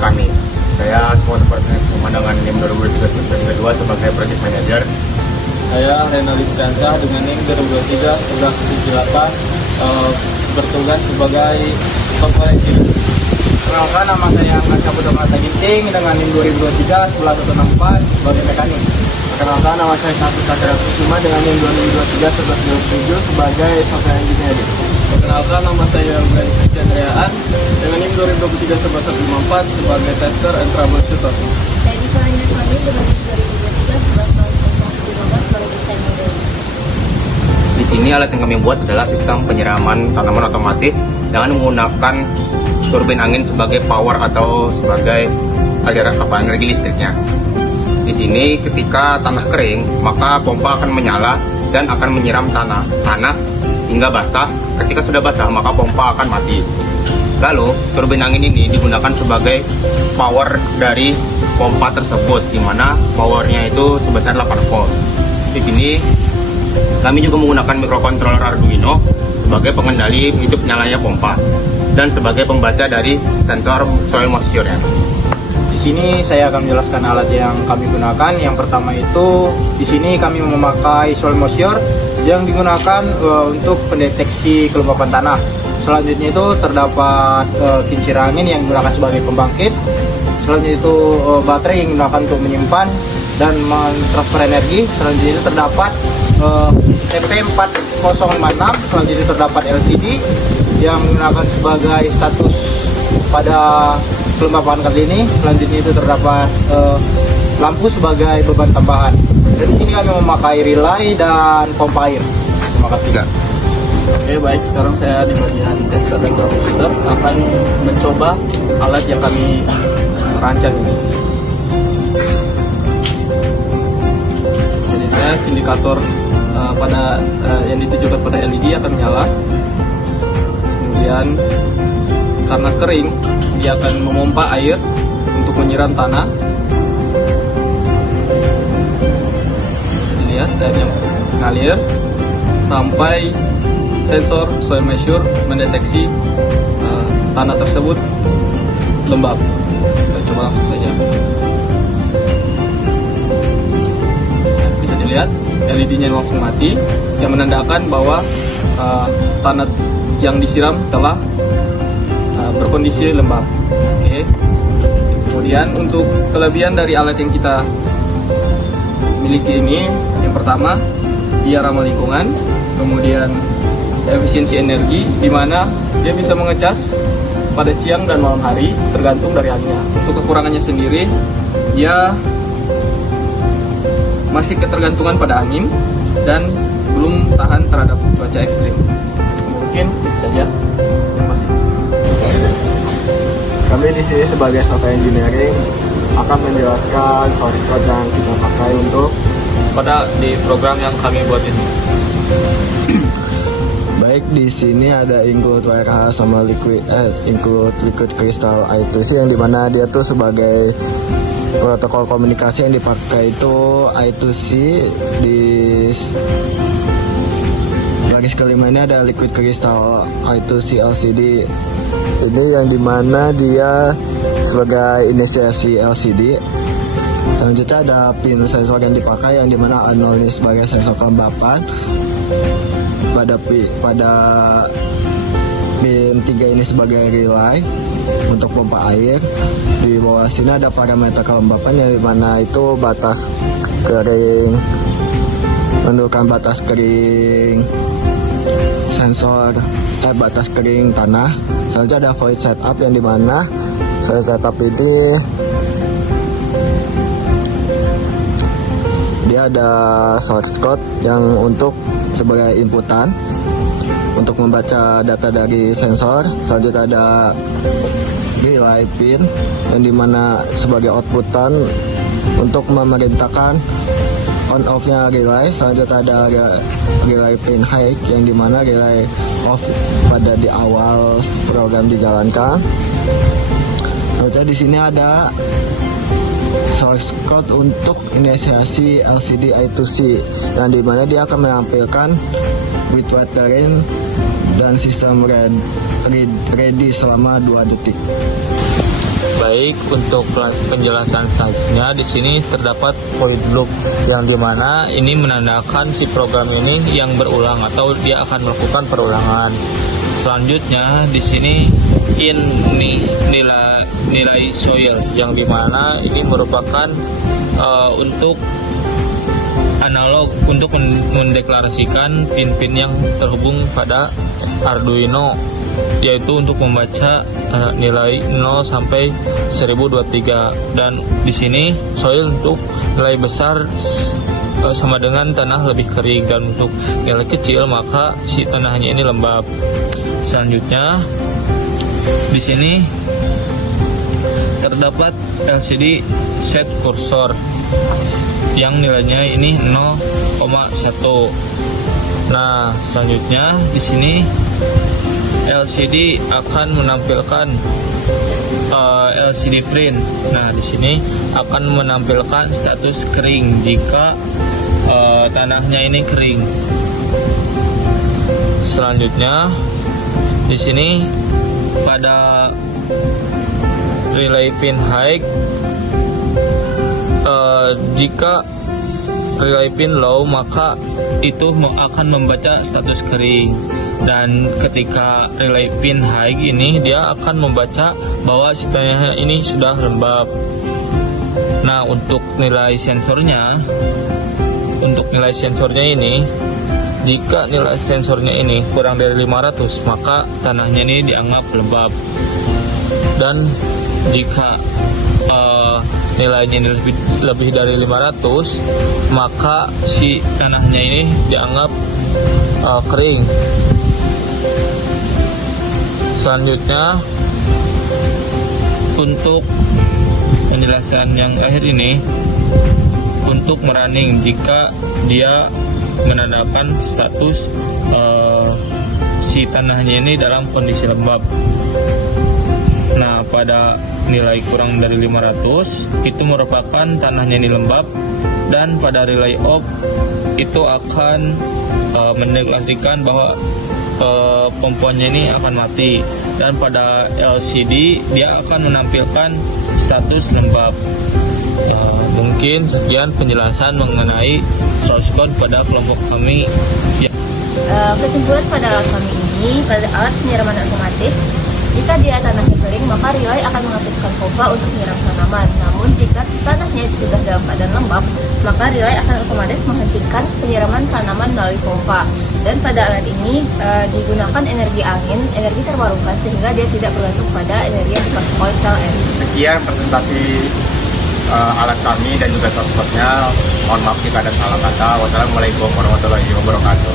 kami. Saya Sport Pemandangan NIM 2023-2032 sebagai Project Manager. Saya Renaldi Fiansyah dengan NIM 2023-1178 bertugas sebagai software engineer. Perkenalkan, nama saya Angga Caputo Mata Ginting dengan NIM 2023-1164 sebagai mekanik. Perkenalkan, nama saya Satu Kasera Kusuma dengan NIM 2023-1127 sebagai software engineer. Perkenalkan, nama saya Brand Christian Reaan dengan NIM 2023-1154 sebagai tester and troubleshooter. Saya Dikoranya Sony dengan NIM 2023-1115 sebagai desain model. Di sini alat yang kami buat adalah sistem penyiraman tanaman otomatis dengan menggunakan turbin angin sebagai power atau sebagai aliran kapal energi listriknya. Di sini ketika tanah kering, maka pompa akan menyala dan akan menyiram tanah hingga basah. Ketika sudah basah, maka pompa akan mati. Lalu, turbin angin ini digunakan sebagai power dari pompa tersebut, di mana powernya itu sebesar 8 volt. Di sini, kami juga menggunakan microcontroller Arduino sebagai pengendali hidup nyalanya pompa dan sebagai pembaca dari sensor soil moisture-nya. Di sini saya akan menjelaskan alat yang kami gunakan. Yang pertama itu, di sini kami memakai soil moisture yang digunakan untuk pendeteksi kelembapan tanah. Selanjutnya itu terdapat kincir angin yang digunakan sebagai pembangkit. Selanjutnya itu baterai yang digunakan untuk menyimpan dan mentransfer energi. Selanjutnya itu terdapat TP4056. Selanjutnya itu terdapat LCD yang digunakan sebagai status pada kelembapan kali ini. Selanjutnya itu terdapat lampu sebagai beban tambahan. Dan di sini kami memakai relay dan pompa air. Terima kasih. Oke, baik, sekarang saya di bagian tester dan troubleshooter akan mencoba alat yang kami rancang ini. Jadi indikator yang ditujukan pada LED akan menyala. Kemudian karena kering, dia akan memompa air untuk menyiram tanah. Bisa dilihat dari yang mengalir sampai sensor soil measure mendeteksi tanah tersebut lembab. Kita coba langsung saja. Bisa dilihat LED-nya langsung mati, yang menandakan bahwa tanah yang disiram telah berkondisi lembab. Oke. Kemudian untuk kelebihan dari alat yang kita miliki ini, yang pertama dia ramah lingkungan, kemudian efisiensi energi, di mana dia bisa mengecas pada siang dan malam hari tergantung dari harinya. Untuk kekurangannya sendiri, dia masih ketergantungan pada angin dan belum tahan terhadap cuaca ekstrim. Mungkin itu saja. Terima kasih. Kami di sini sebagai software engineering akan menjelaskan source code yang kita pakai untuk di program yang kami buat ini. baik di sini ada include warehouse sama include liquid crystal I2C, yang dimana dia tuh sebagai protokol komunikasi yang dipakai itu I2C. Di garis kelima ini ada liquid crystal I2C LCD, ini yang dimana dia sebagai inisiasi LCD. Selanjutnya ada pin sensor yang dipakai, yang dimana A0 ini sebagai sensor kelembapan. Pada pin 3 ini sebagai relay untuk pompa air. Di bawah sini ada parameter kelembapan, yang dimana itu batas kering, menentukan batas kering sensor, batas kering tanah. Selanjutnya ada void setup, yang dimana void setup ini dia ada source code yang untuk sebagai inputan untuk membaca data dari sensor. Selanjutnya ada relay pin, yang dimana sebagai outputan untuk memerintahkan on off-nya relay. Selanjutnya ada relay pin high, yang dimana relay off pada di awal program dijalankan. Selanjutnya di sini ada source code untuk inisiasi LCD I2C, yang dimana dia akan menampilkan with watering dan sistem ready selama 2 detik. Baik, Baik, untuk penjelasan selanjutnya di sini terdapat void loop yang dimana ini menandakan si program ini yang berulang atau dia akan melakukan perulangan. Selanjutnya di sini ini nilai soil yang dimana ini merupakan untuk analog untuk mendeklarasikan pin-pin yang terhubung pada Arduino, yaitu untuk membaca nilai 0 sampai 1023, dan di sini soil untuk nilai besar sama dengan tanah lebih kering, dan untuk nilai kecil maka si tanahnya ini lembab. Selanjutnya di sini terdapat LCD set kursor yang nilainya ini 0,1. Nah, selanjutnya di sini LCD akan menampilkan LCD print. Nah, di sini akan menampilkan status kering jika tanahnya ini kering. Selanjutnya di sini pada relay pin high, jika relay pin low maka itu akan membaca status kering, dan ketika relay pin high ini dia akan membaca bahwa si tanahnya ini sudah lembab. Nah, untuk nilai sensornya ini, jika nilai sensornya ini kurang dari 500 maka tanahnya ini dianggap lembab, dan jika nilainya ini lebih dari 500 maka si tanahnya ini dianggap kering. Selanjutnya untuk penjelasan yang akhir ini, untuk merunning jika dia menandakan status si tanahnya ini dalam kondisi lembab. Nah, pada nilai kurang dari 500 itu merupakan tanahnya ini lembab, dan pada relay off itu akan mendeklarasikan bahwa pomponya ini akan mati, dan pada LCD dia akan menampilkan status lembab. Mungkin sekian penjelasan mengenai source code pada kelompok kami. Kesimpulan pada alat kami ini, pada alat penyiraman otomatis, jika dia tanahnya kering, maka relay akan mengaktifkan pompa untuk menyiram tanaman. Namun jika tanahnya sudah dalam keadaan lembab, maka relay akan otomatis menghentikan penyiraman tanaman melalui pompa. Dan pada alat ini digunakan energi angin, energi terbarukan, sehingga dia tidak bergantung pada energi yang dipakai oleh PLN. Sekian presentasi alat kami dan juga source code-nya. Mohon maaf jika ada salah kata. Wassalamualaikum warahmatullahi wabarakatuh.